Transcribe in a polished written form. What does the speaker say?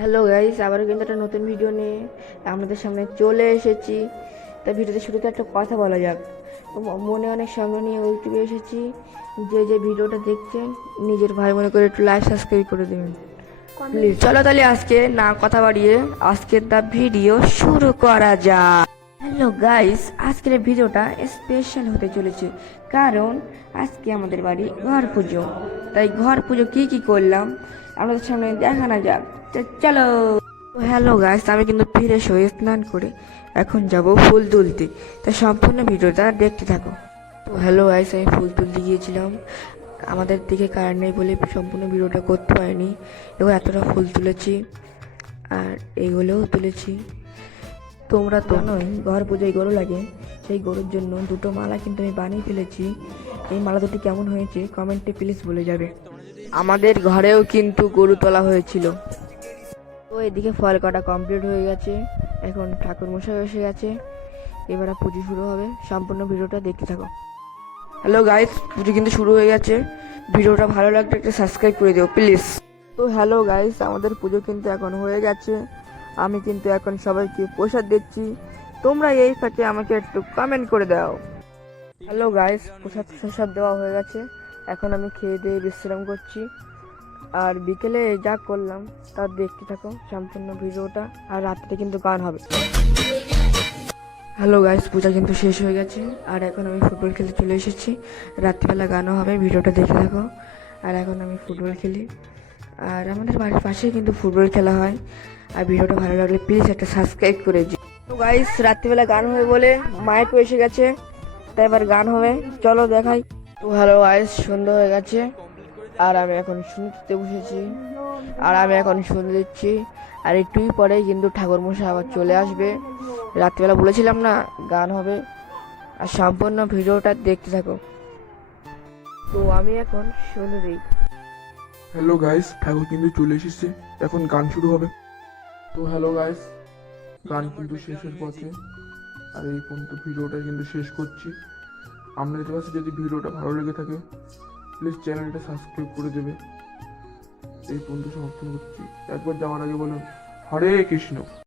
Hello guys, আবারও কিন্তু একটা নতুন ভিডিও নিয়ে আপনাদের সামনে চলে এসেছি। তা ভিডিওতে শুরুতে একটা কথা বলা যাক। মনে অনেক সঙ্গ নিয়ে ইউটিউবে এসেছি। যে ভিডিওটা দেখছেন নিজের ভাই মনে করে একটু লাইক সাবস্ক্রাইব করে দেবেন প্লিজ। চলো তাহলে আজকে না কথা বাড়িয়ে আজকের দা ভিডিও শুরু করা যাক। হ্যালো গাইস, আজকের ভিডিওটা স্পেশাল হতে চলেছে, কারণ আজকে আমাদের বাড়ি ঘর পুজো। তাই ঘর পুজো কি কি করলাম আপনাদের সামনে দেখানো যাক। তো চলো। হ্যালো গাইস, আমি কিন্তু ফ্রেশ হয়ে স্নান করে এখন যাব ফুল তুলতে। তাই সম্পূর্ণ ভিডিওটা দেখতে থাকো। তো হ্যালো গাইস, আমি ফুল তুলতে গিয়েছিলাম। আমাদের দিকে কারেন্ট নেই বলে সম্পূর্ণ ভিডিওটা করতে পারিনি। এবার এতটা ফুল তুলেছি আর এইগুলোও তুলেছি। তোমরা তো জানোই ঘর পুজোয় গরু লাগে, সেই গরুর জন্য দুটো মালা কিন্তু আমি বানিয়ে ফেলেছি। এই মালা দুটি কেমন হয়েছে কমেন্টে প্লিজ বলে যাবে। আমাদের ঘরেও কিন্তু গরু তোলা হয়েছিল। তো এদিকে ফল কাটা কমপ্লিট হয়ে গেছে, এখন ঠাকুর মশাই এসে গেছে, এবার পুজো শুরু হবে। সম্পূর্ণ ভিডিওটা দেখতে থাকো। হ্যালো গাইস, পুজো কিন্তু শুরু হয়ে গেছে। ভিডিওটা ভালো লাগলে একটা সাবস্ক্রাইব করে দিও প্লিজ। তো হ্যালো গাইস, আমাদের পুজো কিন্তু এখন হয়ে গেছে। আমি কিন্তু এখন সবাইকে প্রসাদ দিচ্ছি। তোমরা এই ফাঁকে আমাকে একটু কমেন্ট করে দাও। হ্যালো গাইস, প্রসাদ সব দেওয়া হয়ে গেছে। এখন আমি খেয়ে দিয়ে বিশ্রাম করছি। আর বিকেলে যা করলাম তা দেখতে থাকো সম্পূর্ণ ভিডিওটা। আর রাত্রে কিন্তু গান হবে। হ্যালো গাইস, পূজা কিন্তু শেষ হয়ে গেছে আর এখন আমি ফুটবল খেলতে চলে এসেছি। রাত্রিবেলা গানও হবে, ভিডিওটা দেখে থাকো। আর এখন আমি ফুটবল খেলি, আর আমাদের বাড়ির পাশেই কিন্তু ফুটবল খেলা হয়। আর ভিডিওটা ভালো লাগলে প্লিজ একটা সাবস্ক্রাইব করে দিও। তো গাইস, রাত্রিবেলা গান হবে বলে মাইকও এসে গেছে, তাই এবার গান হবে, চলো দেখাই। তো হ্যালো গাইস, সন্ধ্যা হয়ে গেছে আর আমি এখন শুনতে বসেছি। আর আমি এখন শুনে দিচ্ছি। আর একটুই পরে কিন্তু ঠাকুর মশাই আবার চলে আসবে। রাত্রিবেলা বলেছিলাম না গান হবে। আর সম্পূর্ণ ভিডিওটা দেখতে থাকো। তো আমি এখন শুনে দিই। হ্যালো গাইস, ঠাকুর কিন্তু চলে এসেছে, এখন গান শুরু হবে। তো হ্যালো গাইস, গান কিন্তু শেষের পথে। আর এই পর্যন্ত ভিডিওটা কিন্তু শেষ করছি। আপনাদের কাছে যদি ভিডিওটা ভালো লেগে থাকে প্লিজ চ্যানেলটা সাবস্ক্রাইব করে দেবে। এই পর্যন্ত সমর্থন করছি। একবার যাওয়ার আগে বলুন হরে কৃষ্ণ।